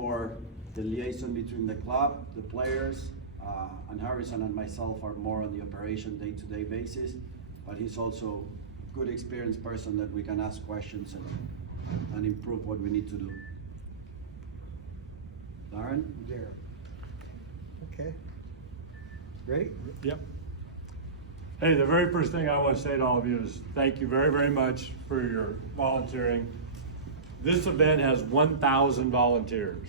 Or the liaison between the club, the players, and Harrison and myself are more on the operation day-to-day basis, but he's also a good experienced person that we can ask questions and improve what we need to do. Darren? There. Okay. Great. Yep. Hey, the very first thing I want to say to all of you is thank you very, very much for your volunteering. This event has 1,000 volunteers.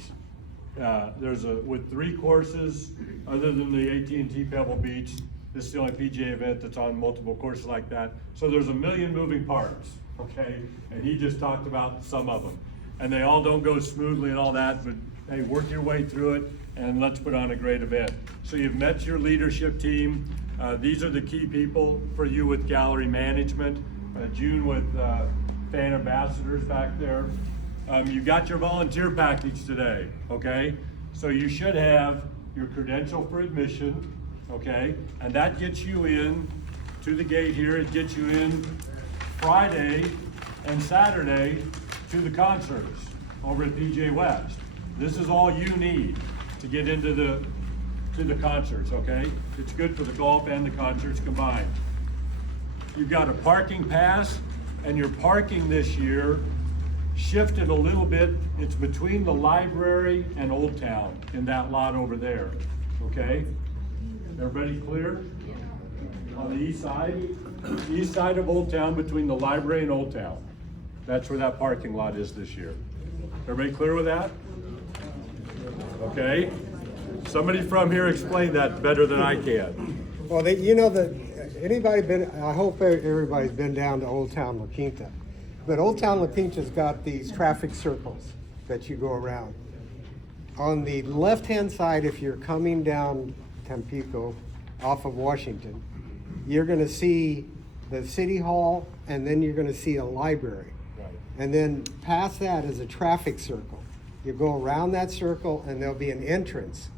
With 3 courses, other than the AT&T Pebble Beach, this is the only PGA event that's on multiple courses like that. So there's a million moving parts, okay? And he just talked about some of them. And they all don't go smoothly and all that, but hey, work your way through it and let's put on a great event. So you've met your leadership team. These are the key people for you with gallery management. June with fan ambassadors back there. You got your volunteer package today, okay? So you should have your credential for admission, okay? And that gets you in to the gate here. It gets you in Friday and Saturday to the concerts over at PGA West. This is all you need to get into the concerts, okay? It's good for the golf and the concerts combined. You've got a parking pass, and your parking this year shifted a little bit. It's between the library and Old Town in that lot over there, okay? Everybody clear? On the east side of Old Town, between the library and Old Town. That's where that parking lot is this year. Everybody clear with that? Okay. Somebody from here explain that better than I can. Well, anybody been, I hope everybody's been down to Old Town La Quinta. But Old Town La Quinta's got these traffic circles that you go around. On the left-hand side, if you're coming down Tampico off of Washington, you're gonna see the city hall, and then you're gonna see a library. Right. And then past that is a traffic circle. You go around that circle and there'll be an entrance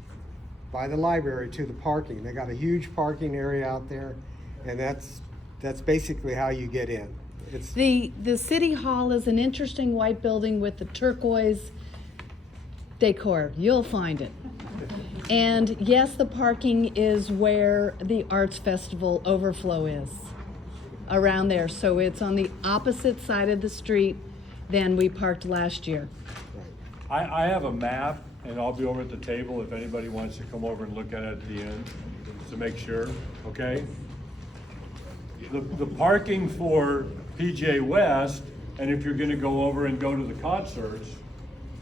by the library to the parking. They got a huge parking area out there, and that's basically how you get in. It's The city hall is an interesting white building with the turquoise decor. You'll find it. And yes, the parking is where the Arts Festival overflow is, around there. So it's on the opposite side of the street than we parked last year. I have a map, and I'll be over at the table if anybody wants to come over and look at it at the end to make sure, okay? The parking for PGA West, and if you're gonna go over and go to the concerts,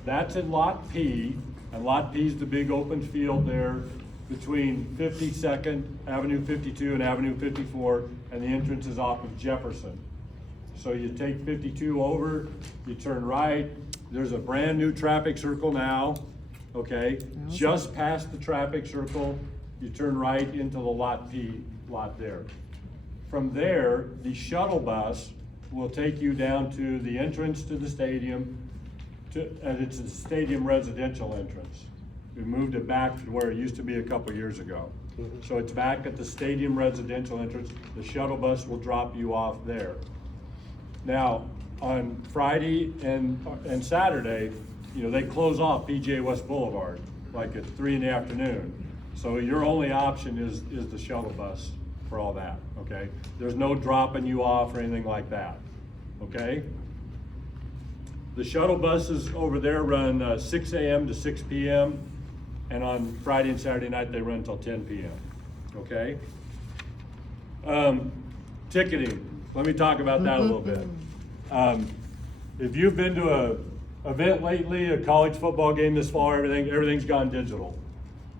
that's in Lot P, and Lot P is the big open field there between 52nd, Avenue 52 and Avenue 54, and the entrance is off of Jefferson. So you take 52 over, you turn right, there's a brand new traffic circle now, okay? Just past the traffic circle, you turn right into the Lot P lot there. From there, the shuttle bus will take you down to the entrance to the stadium, and it's a stadium residential entrance. We moved it back to where it used to be a couple years ago. So it's back at the stadium residential entrance. The shuttle bus will drop you off there. Now, on Friday and Saturday, they close off PGA West Boulevard, like at 3 in the afternoon. So your only option is the shuttle bus for all that, okay? There's no dropping you off or anything like that, okay? The shuttle buses over there run 6 a.m. to 6 p.m. and on Friday and Saturday night they run until 10 p.m., okay? Ticketing, let me talk about that a little bit. If you've been to an event lately, a college football game this fall, everything's gone digital.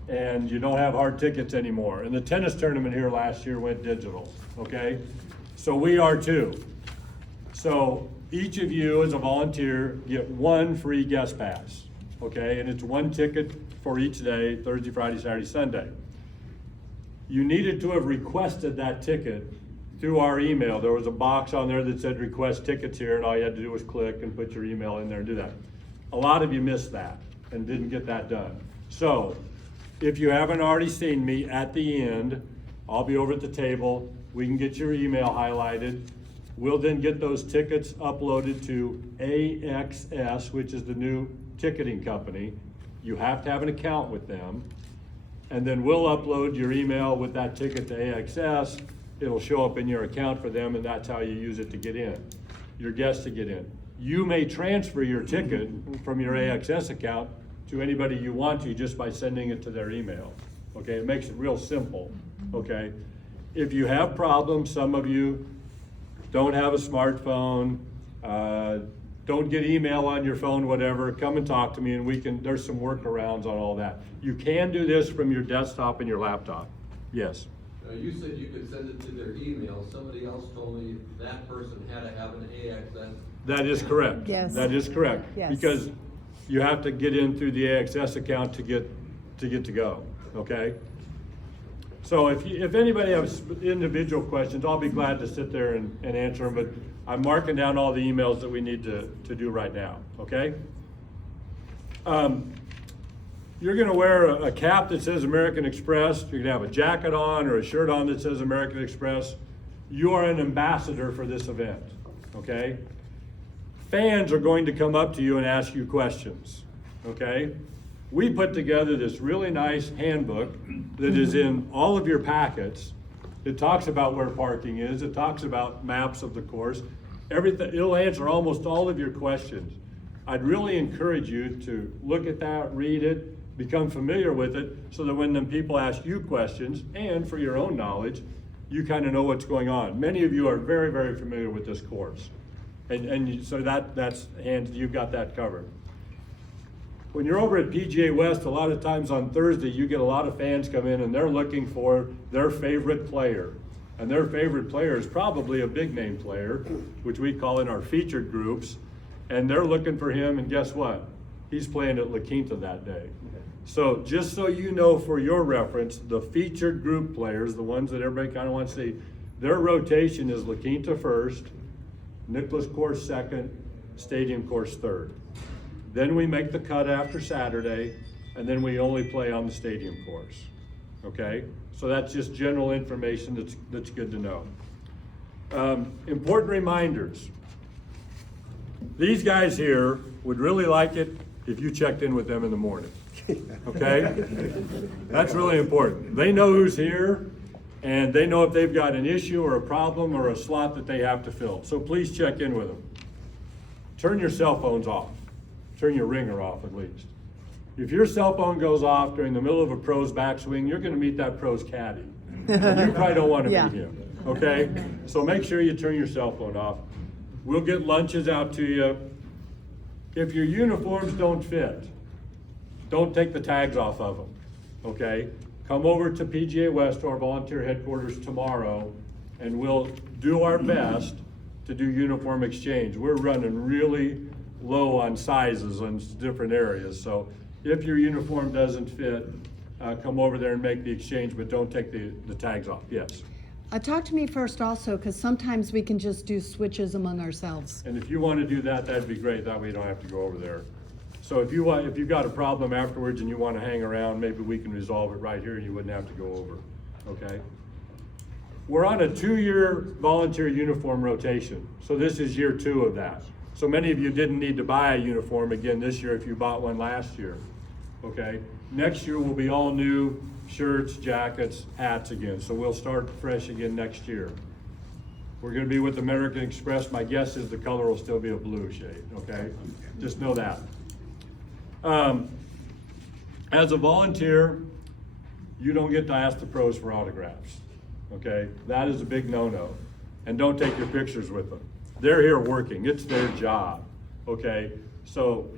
And you don't have hard tickets anymore. And the tennis tournament here last year went digital, okay? So we are too. So each of you as a volunteer get 1 free guest pass, okay? And it's 1 ticket for each day, Thursday, Friday, Saturday, Sunday. You needed to have requested that ticket through our email. There was a box on there that said request tickets here, and all you had to do was click and put your email in there and do that. A lot of you missed that and didn't get that done. So if you haven't already seen me at the end, I'll be over at the table. We can get your email highlighted. We'll then get those tickets uploaded to AXS, which is the new ticketing company, You have to have an account with them. And then we'll upload your email with that ticket to AXS. It'll show up in your account for them, and that's how you use it to get in, your guests to get in. You may transfer your ticket from your AXS account to anybody you want to just by sending it to their email. Okay, it makes it real simple, okay? If you have problems, some of you don't have a smartphone, don't get email on your phone, whatever, come and talk to me and there's some workarounds on all that. You can do this from your desktop and your laptop, yes. You said you could send it to their email. Somebody else told me that person had to have an AXS. That is correct. Yes. That is correct. Yes. Because you have to get in through the AXS account to get to go, okay? So if anybody has individual questions, I'll be glad to sit there and answer them, but I'm marking down all the emails that we need to do right now, okay? You're gonna wear a cap that says American Express. You're gonna have a jacket on or a shirt on that says American Express. You are an ambassador for this event, okay? Fans are going to come up to you and ask you questions, okay? We put together this really nice handbook that is in all of your packets. It talks about where parking is. It talks about maps of the course. Everything, it'll answer almost all of your questions. I'd really encourage you to look at that, read it, become familiar with it, so that when them people ask you questions, and for your own knowledge, you kind of know what's going on. Many of you are very, very familiar with this course. So you've got that covered. When you're over at PGA West, a lot of times on Thursday, you get a lot of fans come in and they're looking for their favorite player. And their favorite player is probably a big name player, which we call in our featured groups. And they're looking for him, and guess what? He's playing at La Quinta that day. So just so you know, for your reference, the featured group players, the ones that everybody kind of wants to see, their rotation is La Quinta first, Nicklaus course second, Stadium course third. Then we make the cut after Saturday, and then we only play on the Stadium course, okay? So that's just general information that's good to know. Important reminders. These guys here would really like it if you checked in with them in the morning, okay? That's really important. They know who's here, and they know if they've got an issue or a problem or a slot that they have to fill. So please check in with them. Turn your cell phones off. Turn your ringer off at least. If your cell phone goes off during the middle of a pro's backswing, you're gonna meet that pro's caddy. And you probably don't wanna Yeah. meet him, okay? So make sure you turn your cell phone off. We'll get lunches out to you. If your uniforms don't fit, don't take the tags off of them, okay? Come over to PGA West, to our volunteer headquarters tomorrow, and we'll do our best to do uniform exchange. We're running really low on sizes in different areas, so if your uniform doesn't fit, come over there and make the exchange, but don't take the tags off. Yes? Talk to me first also, because sometimes we can just do switches among ourselves. And if you want to do that, that'd be great. That way you don't have to go over there. So if you've got a problem afterwards and you want to hang around, maybe we can resolve it right here and you wouldn't have to go over, okay? We're on a 2-year volunteer uniform rotation. So this is year 2 of that. So many of you didn't need to buy a uniform again this year if you bought one last year, okay? Next year will be all new shirts, jackets, hats again. So we'll start fresh again next year. We're gonna be with American Express. My guess is the color will still be a blue shade, okay? Just know that. As a volunteer, you don't get to ask the pros for autographs, okay? That is a big no-no. And don't take your pictures with them. They're here working, it's their job, okay? So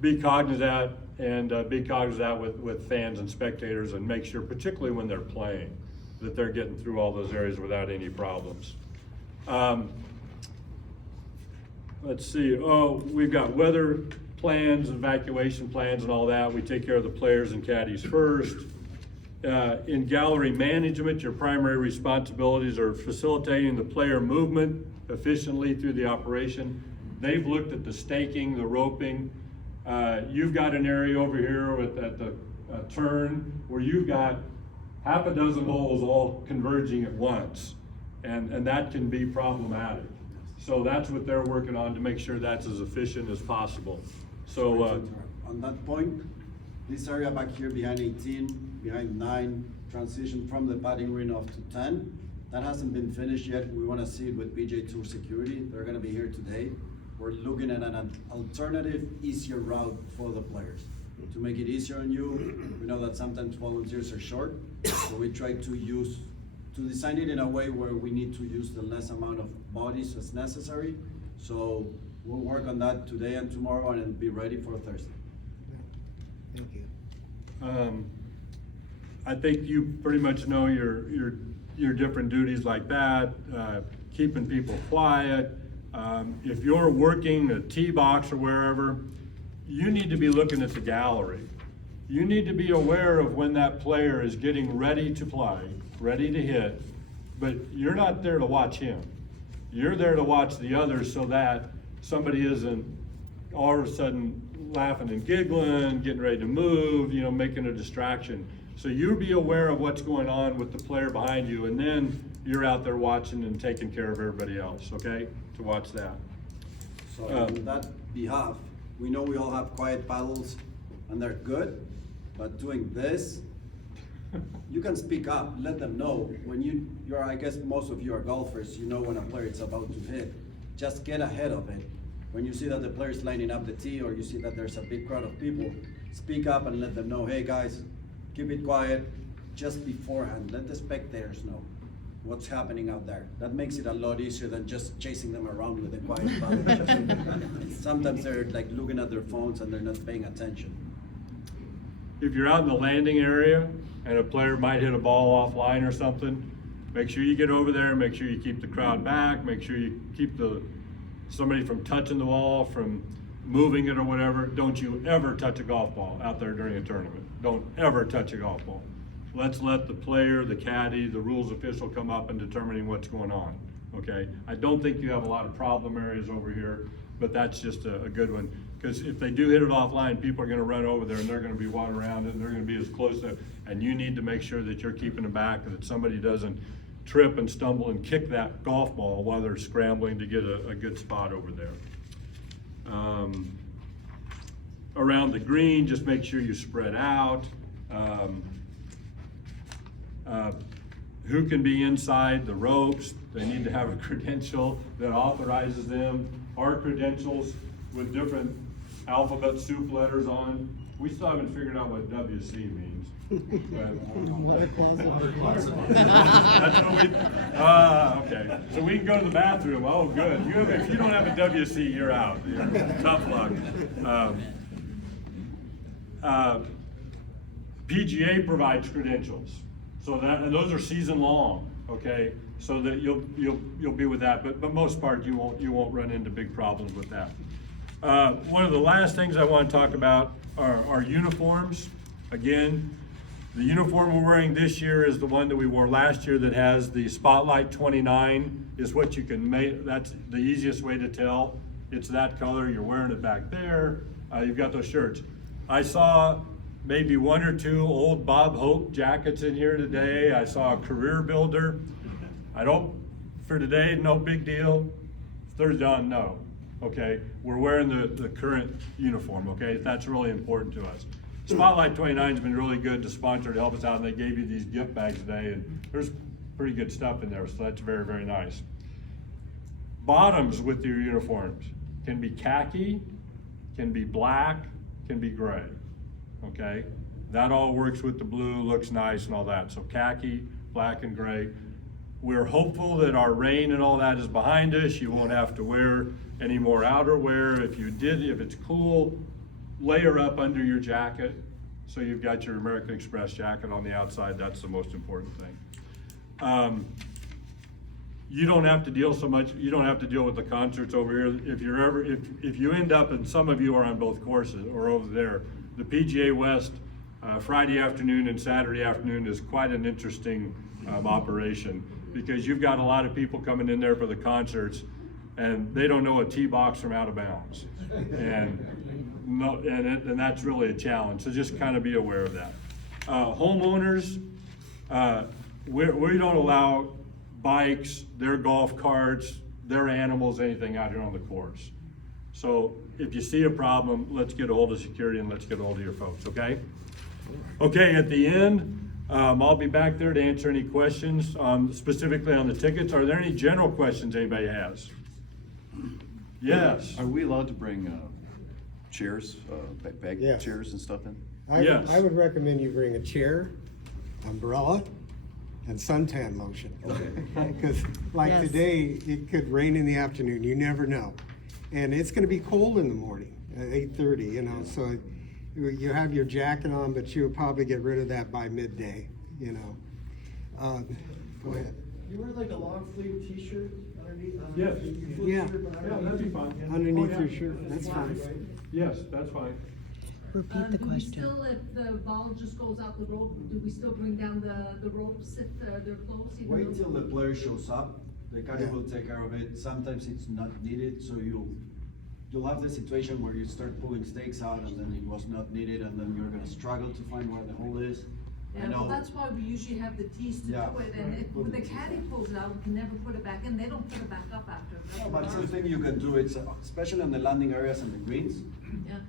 be cognizant with fans and spectators, and make sure, particularly when they're playing, that they're getting through all those areas without any problems. Let's see, we've got weather plans, evacuation plans and all that. We take care of the players and caddies first. In gallery management, your primary responsibilities are facilitating the player movement efficiently through the operation. They've looked at the staking, the roping. You've got an area over here at the turn where you've got half a dozen holes all converging at once, and that can be problematic. So that's what they're working on to make sure that's as efficient as possible. So on that point, This area back here behind 18, behind 9, transition from the putting green off to 10. That hasn't been finished yet. We want to see it with PJ Tour Security. They're going to be here today. We're looking at an alternative, easier route for the players. To make it easier on you, we know that sometimes volunteers are short, so we try to design it in a way where we need to use the less amount of bodies as necessary. So we'll work on that today and tomorrow and be ready for Thursday. Thank you. I think you pretty much know your different duties like that, keeping people quiet. If you're working a tee box or wherever, you need to be looking at the gallery. You need to be aware of when that player is getting ready to play, ready to hit, but you're not there to watch him. You're there to watch the others so that somebody isn't all of a sudden laughing and giggling, getting ready to move, making a distraction. So you be aware of what's going on with the player behind you, and then you're out there watching and taking care of everybody else, okay? To watch that. So on that behalf, we know we all have quiet paddles and they're good, but doing this, you can speak up, let them know. When you're, I guess most of you are golfers, you know when a player is about to hit. Just get ahead of it. When you see that the player's lining up the tee or you see that there's a big crowd of people, speak up and let them know, hey guys, keep it quiet just beforehand. Let the spectators know what's happening out there. That makes it a lot easier than just chasing them around with a quiet paddle. Sometimes they're like looking at their phones and they're not paying attention. If you're out in the landing area and a player might hit a ball offline or something, make sure you get over there, make sure you keep the crowd back, make sure you keep somebody from touching the ball, from moving it or whatever. Don't you ever touch a golf ball out there during a tournament. Don't ever touch a golf ball. Let's let the player, the caddy, the rules official come up and determining what's going on, okay? I don't think you have a lot of problem areas over here, but that's just a good one. Because if they do hit it offline, people are gonna run over there and they're gonna be walking around and they're gonna be as close to, and you need to make sure that you're keeping them back, that somebody doesn't trip and stumble and kick that golf ball while they're scrambling to get a good spot over there. Around the green, just make sure you spread out. Who can be inside the ropes? They need to have a credential that authorizes them. Our credentials with different alphabet soup letters on. We still haven't figured out what WC means. That's what we, okay. So we can go to the bathroom. Oh, good. If you don't have a WC, you're out. Tough luck. PGA provides credentials. So and those are season long, okay? So that you'll be with that, but most part you won't run into big problems with that. One of the last things I want to talk about are uniforms. Again, the uniform we're wearing this year is the one that we wore last year that has the Spotlight 29 is what you can make. That's the easiest way to tell. It's that color. You're wearing it back there. You've got those shirts. I saw maybe one or two old Bob Hope jackets in here today. I saw a career builder. For today, no big deal. Thursday on, no. Okay, we're wearing the current uniform, okay? That's really important to us. Spotlight 29 has been really good to sponsor, to help us out, and they gave you these gift bags today, and there's pretty good stuff in there, so that's very, very nice. Bottoms with your uniforms can be khaki, can be black, can be gray, okay? That all works with the blue, looks nice and all that, so khaki, black, and gray. We're hopeful that our rain and all that is behind us. You won't have to wear any more outerwear. If it's cool, layer up under your jacket. So you've got your American Express jacket on the outside. That's the most important thing. You don't have to deal with the concerts over here. If you end up, and some of you are on both courses or over there, the PGA West Friday afternoon and Saturday afternoon is quite an interesting operation, because you've got a lot of people coming in there for the concerts and they don't know a tee box from out of bounds. And that's really a challenge. So just kind of be aware of that. Homeowners, we don't allow bikes, their golf carts, their animals, anything out here on the course. So if you see a problem, let's get a hold of security and let's get a hold of your folks, okay? Okay, at the end, I'll be back there to answer any questions, specifically on the tickets. Are there any general questions anybody has? Yes. Are we allowed to bring chairs, bag Yes. chairs and stuff in? Yes. I would recommend you bring a chair, umbrella, and suntan lotion. Because like Yes. today, it could rain in the afternoon, you never know. And it's gonna be cold in the morning at 8:30, you know, so you have your jacket on, but you'll probably get rid of that by midday, you know. Go ahead. You wear like a long sleeve t-shirt underneath? Yes. your full Yeah. shirt, but Yeah, that'd be fine. Underneath Oh, your yeah. shirt, that's fine. Yes, that's fine. Repeat the Do we question. still, if the ball just goes out the rope, do we still bring down the ropes if they're close? even Wait though- till the player shows up, the caddy Yeah. will take care of it, sometimes it's not needed, so you'll have the situation where you start pulling stakes out and then it was not needed, and then you're gonna struggle to find where the hole is. I Yeah, well, know- that's why we usually have the tees to Yeah. do it, and if, when the caddy pulls it out, we can never put it back in, they don't put it back up after. No, but something you can do, it's, especially on the landing areas and the greens, Yeah,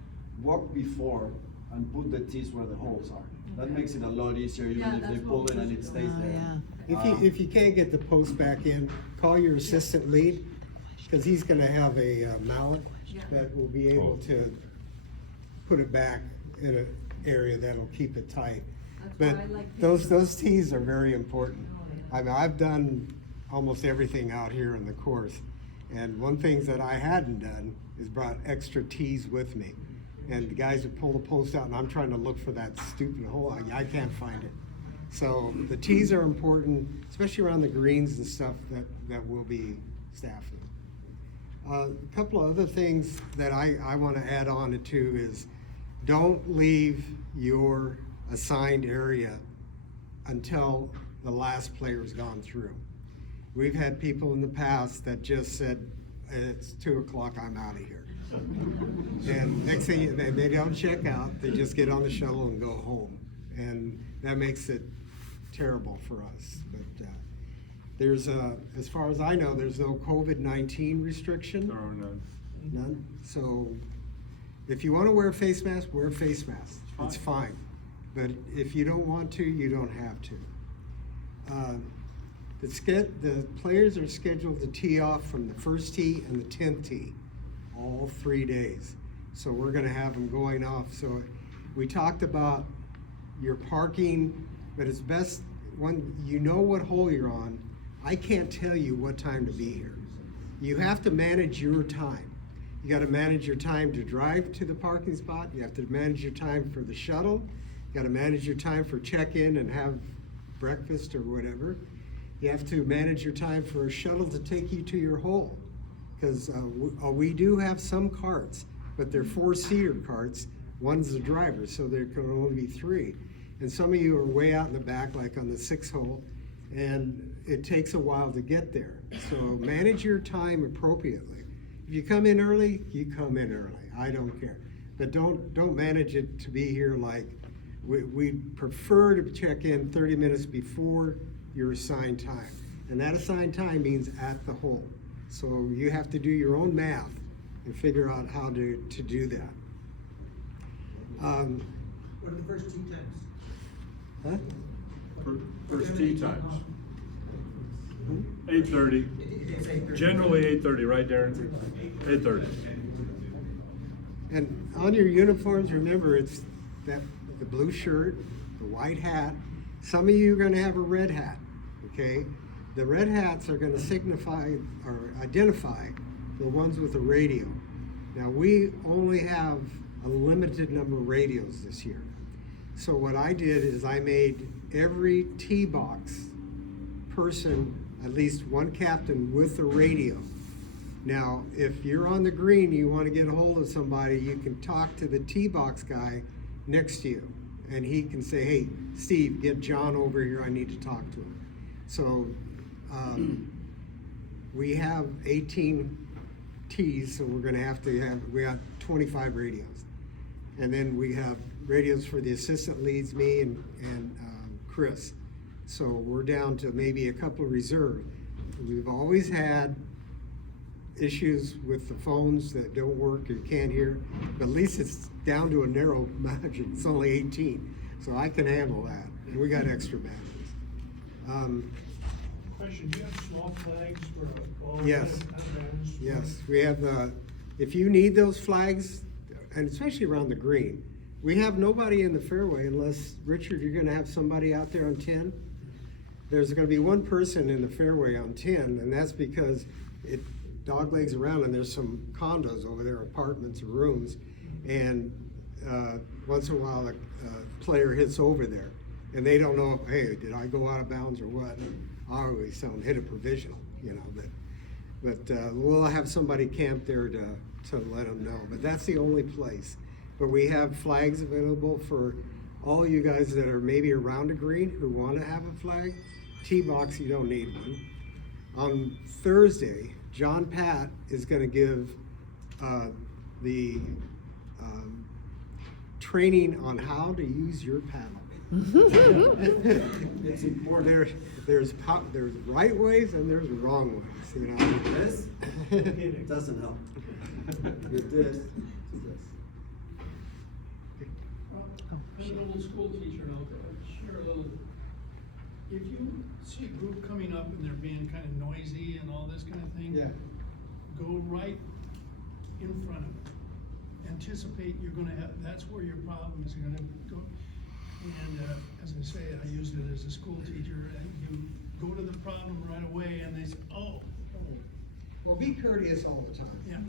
walk before and put the tees where the holes are. That Okay. makes it a lot easier, Yeah, even if they that's pull what it we and it should stays do. Oh, there. yeah. If you can't get the post back in, call your assistant lead, because he's gonna have a mallet Yeah. that will be able to put it back in an area that'll keep it tight. That's But why I like those tees are very important. I mean, I've done almost everything out here in the course, and one thing that I hadn't done is brought extra tees with me. And the guys would pull the post out, and I'm trying to look for that stupid hole, I can't find it. So the tees are important, especially around the greens and stuff that we'll be staffing. A couple of other things that I want to add on to is, don't leave your assigned area until the last player's gone through. We've had people in the past that just said, it's 2 o'clock, I'm out of here. And next thing, they don't check out, they just get on the shuttle and go home. And that makes it terrible for us. But there's as far as I know, there's no COVID-19 restriction. There are none. None. So if you want to wear a face mask, wear a face mask. It's fine. But if you don't want to, you don't have to. The players are scheduled to tee off from the first tee and the 10th tee, all 3 days. So we're gonna have them going off. So we talked about your parking, but it's best when you know what hole you're on. I can't tell you what time to be here. You have to manage your time. You gotta manage your time to drive to the parking spot. You have to manage your time for the shuttle. You gotta manage your time for check-in and have breakfast or whatever. You have to manage your time for a shuttle to take you to your hole. Because we do have some carts, but they're 4-seater carts. One's the driver, so there can only be 3. And some of you are way out in the back, like on the 6th hole, and it takes a while to get there. So manage your time appropriately. If you come in early, you come in early. I don't care. But don't manage it to be here like, we prefer to check in 30 minutes before your assigned time. And that assigned time means at the hole. So you have to do your own math and figure out how to do that. What are the first tee times? Huh? First tee times. 8:30, It's 8:30. generally 8:30, right, Darren? 8:30. And on your uniforms, remember, it's the blue shirt, the white hat. Some of you are gonna have a red hat, okay? The red hats are gonna signify or identify the ones with the radio. Now, we only have a limited number of radios this year. So what I did is I made every tee box person, at least one captain with a radio. Now, if you're on the green, you want to get a hold of somebody, you can talk to the tee box guy next to you. And he can say, hey, Steve, get John over here, I need to talk to him. So we have 18 tees, so we're gonna have to have, we got 25 radios. And then we have radios for the assistant leads, me and Chris. So we're down to maybe a couple of reserve. We've always had issues with the phones that don't work, you can't hear, but at least it's down to a narrow margin. It's only 18, so I can handle that. And we got extra batteries. Question, do you have small flags for all? Yes. events? Yes, we have, if you need those flags, and especially around the green, we have nobody in the fairway unless, Richard, you're gonna have somebody out there on 10? There's gonna be one person in the fairway on 10, and that's because it doglegs around and there's some condos over there, apartments or rooms, and once in a while a player hits over there, and they don't know, hey, did I go out of bounds or what? I always tell them, hit a provisional, you know, but we'll have somebody camp there to let them know, but that's the only place. But we have flags available for all you guys that are maybe around a green who want to have a flag. T-box, you don't need one. On Thursday, John Pat is going to give the training on how to use your paddle. It's important. There's right ways and there's wrong ways, you know. This it doesn't help. With this. Being a little school teacher, and I'll share a little. If you see a group coming up and they're being kind of noisy and all this kind of thing. Yeah. Go right in front of it. Anticipate you're gonna have, that's where your problem is gonna go. And, as I say, I used it as a school teacher, and you go to the problem right away and they say, oh. Well, be courteous all the time. Yeah.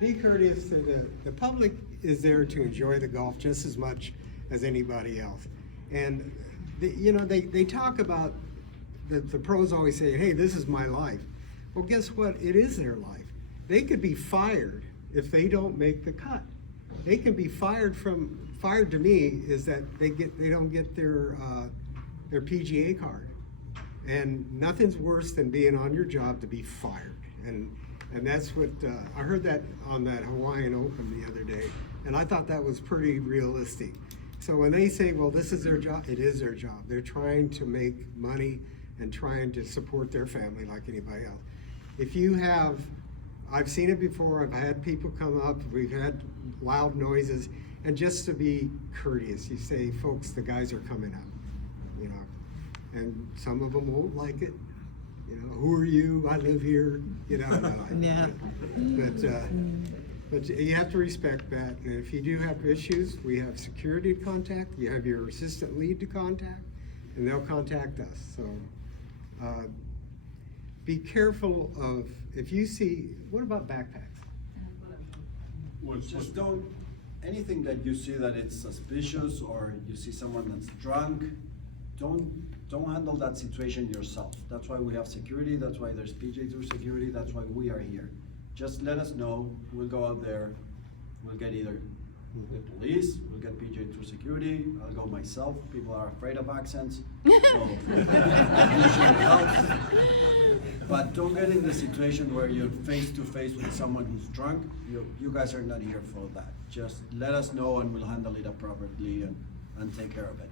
Be courteous to the public is there to enjoy the golf just as much as anybody else. And, you know, they talk about, the pros always say, hey, this is my life. Well, guess what? It is their life. They could be fired if they don't make the cut. They can be fired to me is that they don't get their PGA card. And nothing's worse than being on your job to be fired. And that's what, I heard that on that Hawaiian Open the other day, and I thought that was pretty realistic. So when they say, well, this is their job, it is their job. They're trying to make money and trying to support their family like anybody else. If you have, I've seen it before, I've had people come up, we've had loud noises, and just to be courteous, you say, folks, the guys are coming up, you know, and some of them won't like it. You know, who are you? I live here. You know. Yeah. But you have to respect that. And if you do have issues, we have security to contact. You have your assistant lead to contact, and they'll contact us. So be careful of if you see. What about backpacks? Just don't, anything that you see that it's suspicious or you see someone that's drunk, don't handle that situation yourself. That's why we have security, that's why there's PJ Tour security, that's why we are here. Just let us know, we'll go out there, we'll get either the police, we'll get PJ Tour security, I'll go myself, people are afraid of accents, so that usually helps. But don't get in the situation where you're face to face with someone who's drunk. You guys are not here for that. Just let us know and we'll handle it appropriately and take care of it.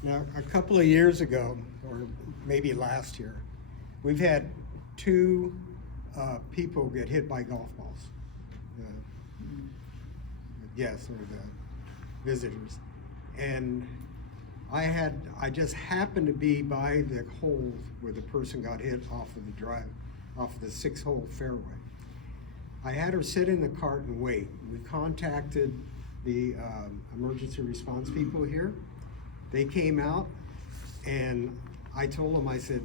Now, a couple of years ago, or maybe last year, we've had two people get hit by golf balls. Guests or the visitors. And I just happened to be by the hole where the person got hit off of the 6-hole fairway. I had her sit in the cart and wait. We contacted the emergency response people here. They came out, and I told them, I said,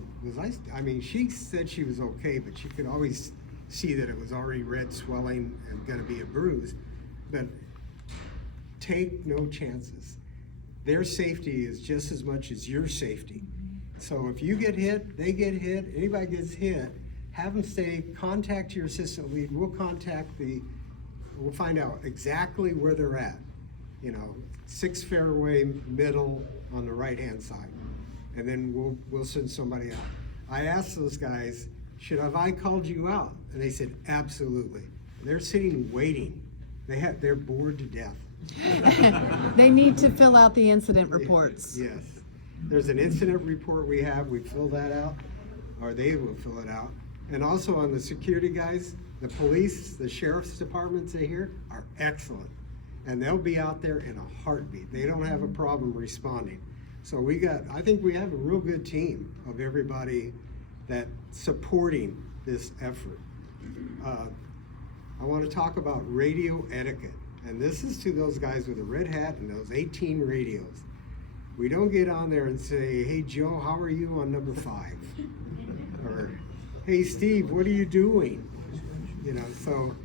I mean, she said she was okay, but she could always see that it was already red, swelling, and gonna be a bruise. But take no chances. Their safety is just as much as your safety. So if you get hit, they get hit, anybody gets hit, have them stay, contact your assistant lead, we'll find out exactly where they're at. You know, 6 fairway middle on the right-hand side. And then we'll send somebody out. I asked those guys, have I called you out? And they said, absolutely. They're sitting waiting. They're bored to death. They need to fill out the incident reports. Yes. There's an incident report we fill that out, or they will fill it out. And also on the security guys, The police, the sheriff's departments they here are excellent. And they'll be out there in a heartbeat. They don't have a problem responding. So I think we have a real good team of everybody that supporting this effort. I want to talk about radio etiquette. And this is to those guys with a red hat and those 18 radios. We don't get on there and say, hey Joe, how are you on number 5? Or, hey Steve, what are you doing? You know, so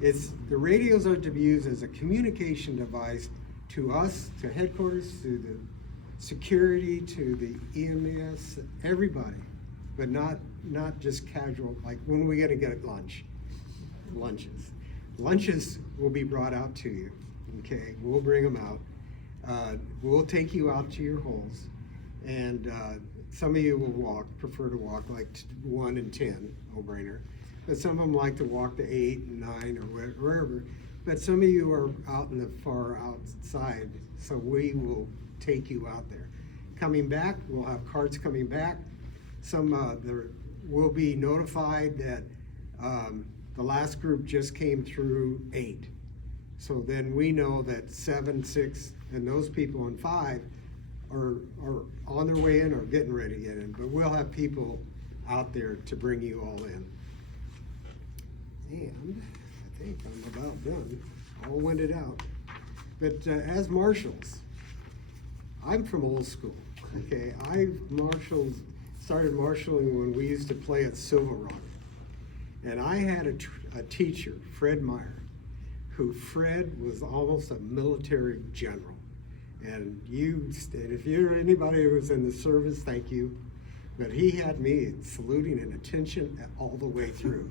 the radios are to be used as a communication device to us, to headquarters, to the security, to the EMS, everybody, but not just casual, like when are we gonna get lunch? Lunches will be brought out to you, okay? We'll bring them out. We'll take you out to your holes, and some of you will prefer to walk like 1 and 10, no-brainer. But some of them like to walk to 8 and 9 or wherever. But some of you are out in the far outside, so we will take you out there. Coming back, we'll have carts coming back. We'll be notified that the last group just came through 8. So then we know that 7, 6, and those people in 5 are on their way in or getting ready to get in. But we'll have people out there to bring you all in. And I think I'm about done. All winded out. But as marshals, I'm from old school. Okay, I started marshaling when we used to play at Silver Rock. And I had a teacher, Fred Meyer, Fred was almost a military general. And if you're anybody who was in the service, thank you. But he had me saluting and attention all the way through.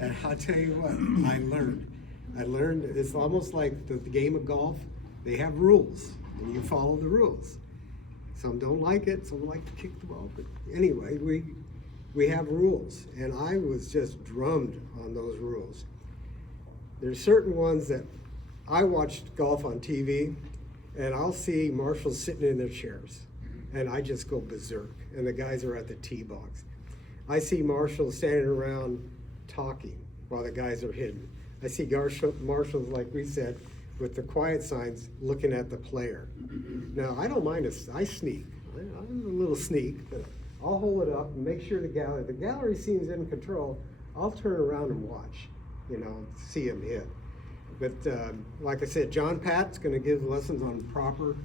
And I'll tell you what, I learned it's almost like the game of golf. They have rules, and you follow the rules. Some don't like it, some like to kick the ball. But anyway, we have rules, and I was just drummed on those rules. There's certain ones that I watched golf on TV, and I'll see marshals sitting in their chairs, and I just go berserk, and the guys are at the tee box. I see marshals standing around talking while the guys are hidden. I see marshals, like we said, with the quiet signs looking at the player. Now, I don't mind I sneak. I'm a little sneak, but I'll hold it up and make sure the gallery seems in control. I'll turn around and watch, see him hit. But like I said, John Pat's gonna give lessons on proper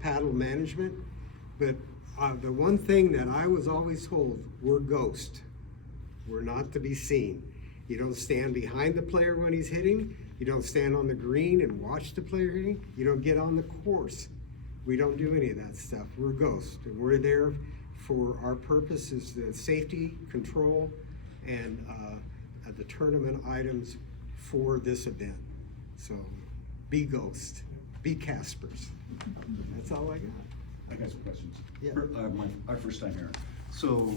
paddle management. But the one thing that I was always told, we're ghost. We're not to be seen. You don't stand behind the player when he's hitting. You don't stand on the green and watch the player hitting. You don't get on the course. We don't do any of that stuff. We're ghosts, and we're there for our purpose is the safety, control, and the tournament items for this event. So be ghost, be Caspers. That's all I got. I got some questions. Yeah. Our first time here. So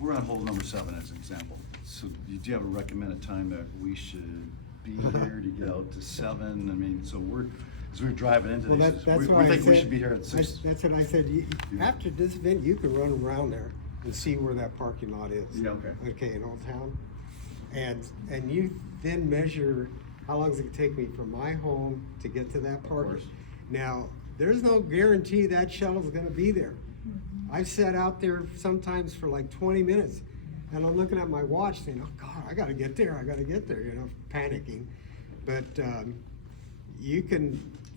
we're on hole number 7 as an example. So do you have a recommended time that we should be here to get out to 7? I mean, so as we're driving into Well, these, that's we why I think we said- should be here at 6. That's what I said. After this event, you can run around there and see where that parking lot is. Yeah, okay. Okay, in Old Town. And you then measure how long does it take me from my home to get to that park. course. Now, there's no guarantee that shuttle's gonna be there. I've sat out there sometimes for like 20 minutes, and I'm looking at my watch saying, oh God, I gotta get there, panicking. But you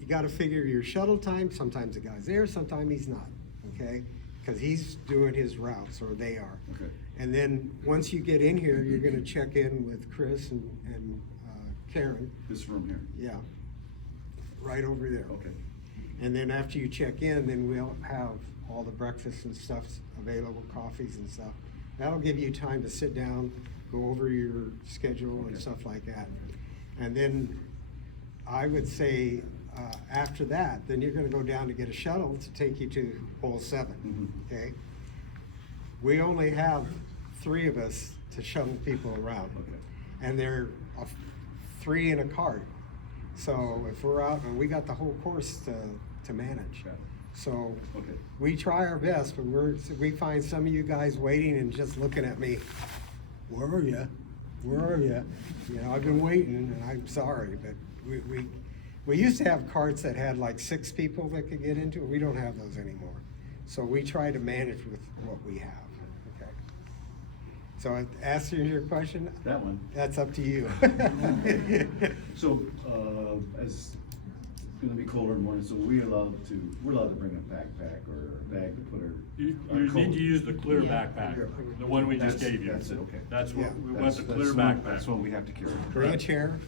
gotta figure your shuttle time. Sometimes the guy's there, sometimes he's not, okay? Because he's doing his routes, or they are. Okay. And then, once you get in here, you're gonna check in with Chris and Karen. This room here. Yeah, right over there. Okay. And then after you check in, then we'll have all the breakfast and stuff available, coffees and stuff. That'll give you time to sit down, go over your schedule and Okay. stuff like that. And then I would say, after that, then you're gonna go down to get a shuttle to take you to hole 7, Mhm. okay? We only have 3 of us to shuttle people around. Okay. And they're 3 in a cart. So if we're out, and we got the whole course to manage. Got it. So Okay. we try our best, but we find some of you guys waiting and just looking at me, where are you? where are you? You know, I've been waiting, and I'm sorry, but we used to have carts that had like 6 people that could get into it. We don't have those anymore. So we try to manage with what we have, okay? So answering your question? That one. That's up to you. So, as it's gonna be colder in the morning, so we're allowed to bring a backpack or a bag to put our. You our need coat. to use the clear Yeah. backpack, the one we just gave you. That's it, okay. That's what, Yeah. we want the clear That's backpack. what we have to carry. Bring a chair,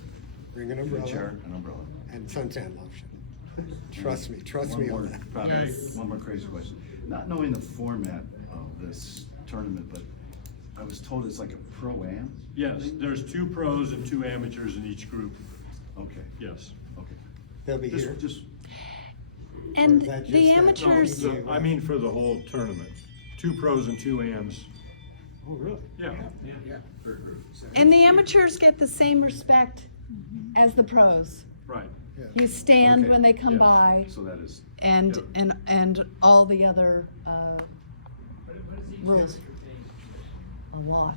bring an A umbrella. chair, an umbrella. And suntan lotion. Trust me One on more- that. probably Yes. One more crazy question. Not knowing the format of this tournament, but I was told it's like a pro-am? Yes, there's 2 pros and 2 amateurs in each group, Okay, yes. okay. They'll be here. Just, And Or is that the just that? amateurs, No, I mean for the whole tournament, 2 pros and 2 ams, Oh, really? yeah. and the amateurs get the same respect as the pros. Right. You stand Okay, when they come yes. by, so that is, and, Yeah. and all the other, rules. A lot.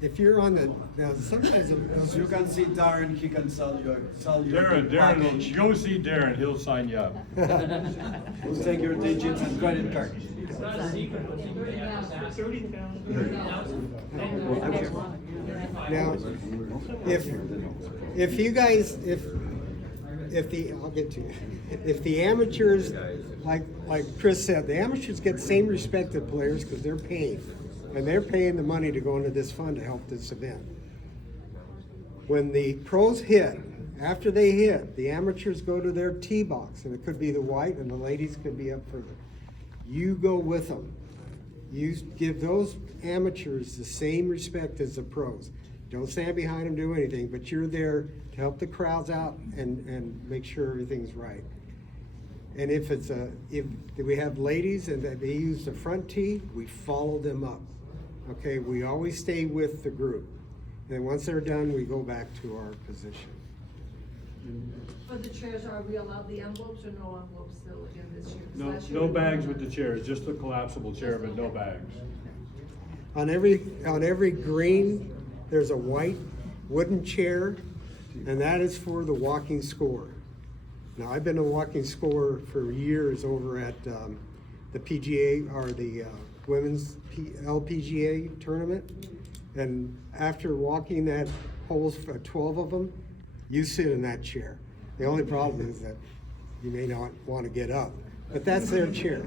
If you're on the, now sometimes As you can see Darren, he can sell you Darren, the Darren, package. go see Darren, he'll sign you up. We'll take your digits and credit card. Now, if you guys, if the, I'll get to you. If the amateurs, like Chris said, the amateurs get the same respect as players because they're paying. And they're paying the money to go into this fund to help this event. When the pros hit, after they hit, the amateurs go to their tee box, and it could be the white, and the ladies could be up further. You go with them. You give those amateurs the same respect as the pros. Don't stand behind them, do anything, but you're there to help the crowds out and make sure everything's right. And if we have ladies and that they use the front tee, we follow them up. Okay, we always stay with the group. And once they're done, we go back to our position. For the chairs, are we allowed the envelopes or no envelopes still again this year? 'Cause No, last year no we bags were- with the chairs, just the collapsible chair, but no bags. On every green, there's a white wooden chair, and that is for the walking score. Now, I've been a walking scorer for years over at the PGA, or the women's LPGA tournament. And after walking that holes, 12 of them, you sit in that chair. The only problem is that you may not want to get up, but that's their chair.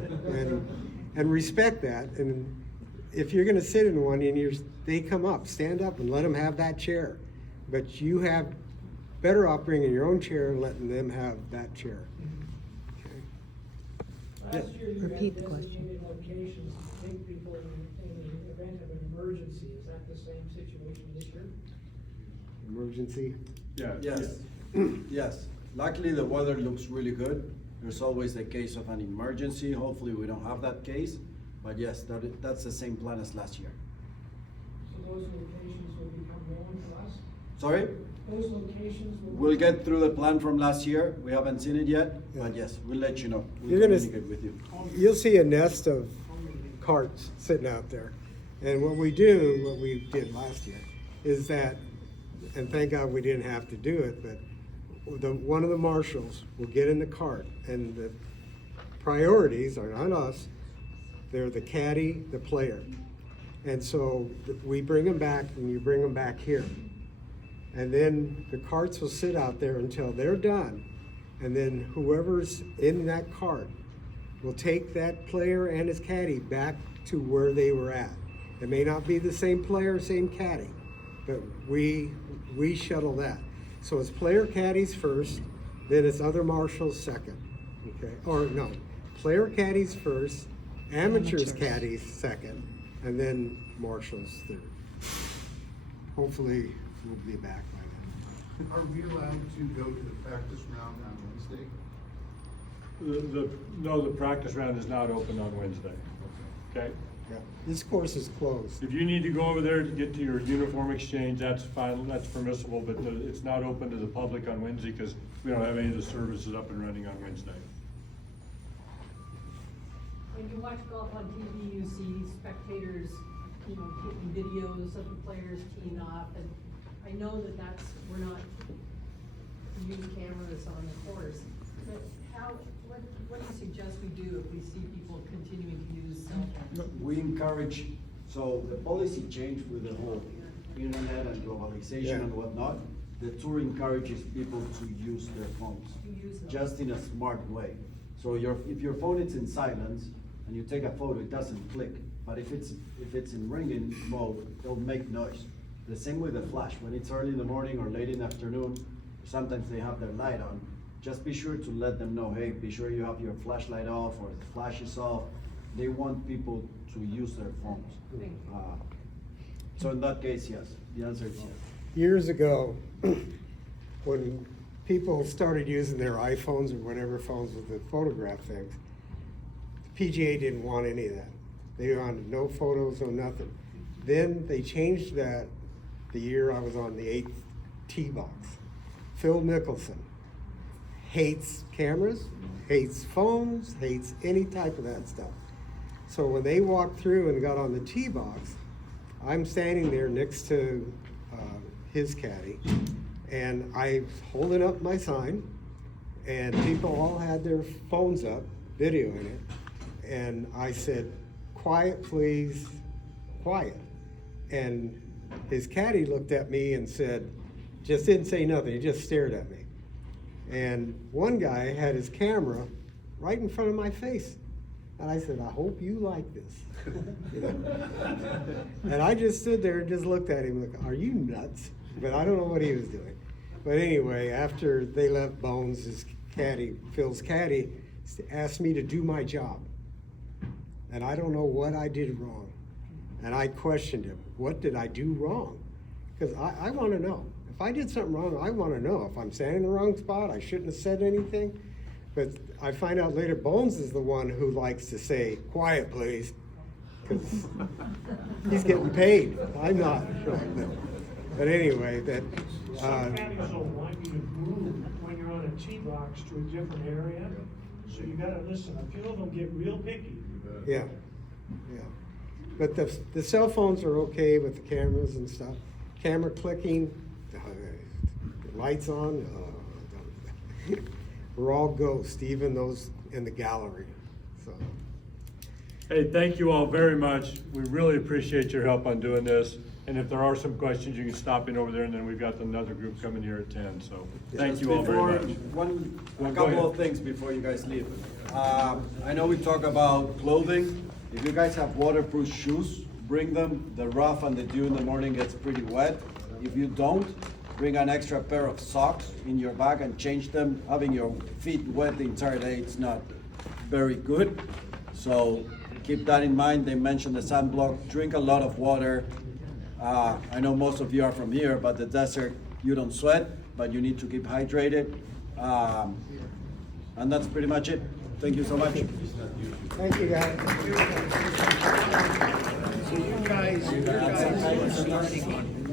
And respect that. And if you're gonna sit in one and they come up, stand up and let them have that chair. But you have better off bringing your own chair and letting them have that chair. Okay. Last year, you had Repeat the question. designated locations to take people in the event of an emergency. Is that the same situation this year? Emergency. Yeah. Yes, yes. Luckily, the weather looks really good. There's always the case of an emergency. Hopefully, we don't have that case. But yes, that's the same plan as last year. So those locations will become known to us? Sorry? Those locations will. We'll get through the plan from last year. We haven't seen it yet, but yes, we'll let you know. We'll You're gonna communicate with you. You'll see a nest of carts sitting out there. And what we did last year, is that, and thank God we didn't have to do it, but one of the marshals will get in the cart, and the priorities are not us, they're the caddy, the player. And so we bring them back, and you bring them back here. And then the carts will sit out there until they're done. And then whoever's in that cart will take that player and his caddy back to where they were at. It may not be the same player, same caddy, but we shuttle that. So it's player caddies first, then it's other marshals second, okay? Or no, player caddies first, amateurs caddies second, and then marshals third. Hopefully, we'll be back by then. Are we allowed to go to the practice round on Wednesday? No, the practice round is not open on Wednesday, okay? Yeah, this course is closed. If you need to go over there to get to your uniform exchange, that's fine, that's permissible, but it's not open to the public on Wednesday because we don't have any of the services up and running on Wednesday. When you watch golf on TV, you see spectators, taking videos of the players teeing off, and I know that we're not to use cameras on the course, but what do you suggest we do if we see people continuing to use cell phones? We encourage, so the policy changed with the whole internet and globalization and whatnot. The tour encourages people to use their phones, just in a smart way. So if your phone is in silence and you take a photo, it doesn't click. But if it's in ringing mode, it'll make noise. The same with the flash. When it's early in the morning or late in the afternoon, sometimes they have their light on. Just be sure to let them know, hey, be sure you have your flashlight off or the flash is off. They want people to use their phones. So in that case, yes, the answer is yes. Years ago, when people started using their iPhones or whatever phones with the photograph things, the PGA didn't want any of that. They wanted no photos, no nothing. Then they changed that the year I was on the 8th tee box. Phil Mickelson hates cameras, hates phones, hates any type of that stuff. So when they walked through and got on the tee box, I'm standing there next to his caddy, and I was holding up my sign, and people all had their phones up, videoing it, and I said, quiet please, quiet. And his caddy looked at me and said, just didn't say nothing, he just stared at me. And one guy had his camera right in front of my face. And I said, I hope you like this. You know? And I just stood there and just looked at him like, are you nuts? But I don't know what he was doing. But anyway, after they left Bones, his caddy, Phil's caddy, asked me to do my job. And I don't know what I did wrong. And I questioned him, what did I do wrong? Because I want to know. If I did something wrong, I want to know. If I'm standing in the wrong spot, I shouldn't have said anything. But I find out later Bones is the one who likes to say, quiet please, because he's getting paid. I'm not. But anyway, that. Some caddies will want you to move when you're on a tee box to a different area, so you gotta listen. A few of them get real picky. Yeah, yeah. But the cell phones are okay with the cameras and stuff. Camera clicking, lights on, we're all ghosts, even those in the gallery. So. Hey, thank you all very much. We really appreciate your help on doing this. And if there are some questions, you can stop in over there, and then we've got another group coming here at 10. So thank you all very much. A couple of things before you guys leave. I know we talk about clothing. If you guys have waterproof shoes, bring them. The rough and the dew in the morning gets pretty wet. If you don't, bring an extra pair of socks in your bag and change them. Having your feet wet the entire day, it's not very good. So keep that in mind. They mentioned the sunblock. Drink a lot of water. I know most of you are from here, but the desert, you don't sweat, but you need to keep hydrated. And that's pretty much it. Thank you so much. Thank you, guys. So you guys are starting on